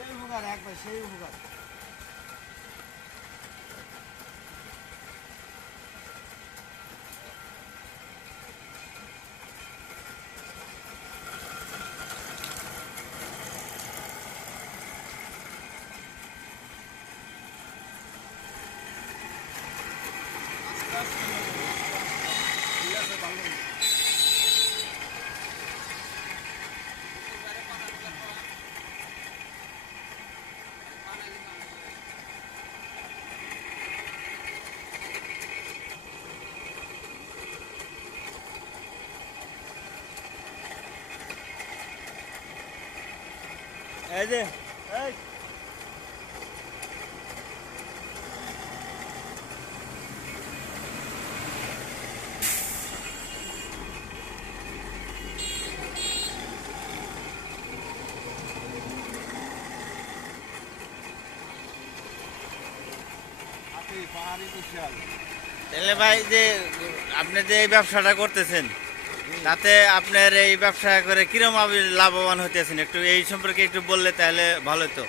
সেই উপকার একবার সেই উপকার। এই যে এই। তাহলে ভাই যে আপনি যে এই ব্যবসাটা করতেছেন তাতে আপনার এই ব্যবসা করে কিরম আপনি লাভবান হতেছেন একটু এই সম্পর্কে একটু বললে তাহলে ভালো তো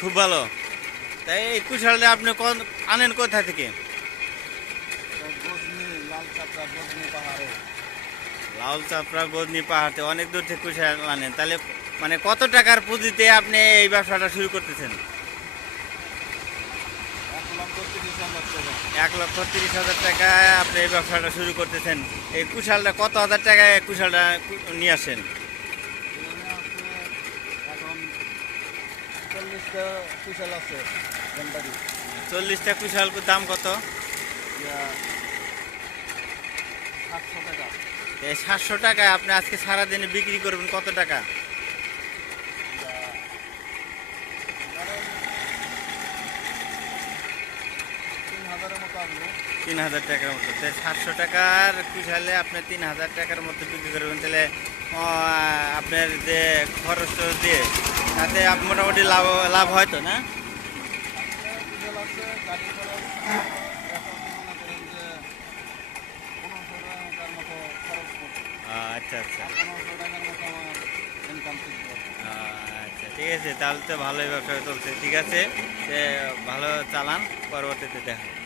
খুব ভালো। তাই এই কুশালটা আপনি আনেন কোথা থেকে? লাল চাপড়া গদনি পাহাড়তে অনেক দূর থেকে কুশাল আনেন। তাহলে মানে কত টাকার পুঁজিতে আপনি এই ব্যবসাটা শুরু করতেছেন? এক লক্ষ তিরিশ হাজার টাকায় আপনি এই ব্যবসাটা শুরু করতেছেন। এই কুশালটা কত হাজার টাকায় কুশালটা নিয়ে আসেন? চল্লিশটা কুশাল আছে চল্লিশটা দাম কত? সাতশো টাকা। এই সাতশো টাকায় আপনি আজকে সারাদিনে বিক্রি করবেন কত টাকা? তিন হাজার টাকার মতো। তাই সাতশো টাকার কুশালে আপনি তিন হাজার টাকার মতো বিক্রি করবেন। তাহলে আপনার যে খরচ দিয়ে, তাতে মোটামুটি লাভ লাভ হয় তো না? আচ্ছা আচ্ছা। আচ্ছা ঠিক আছে। তাহলে তো ভালোই ব্যবসা চলছে। ঠিক আছে ভালো চালান। পরবর্তীতে দেখা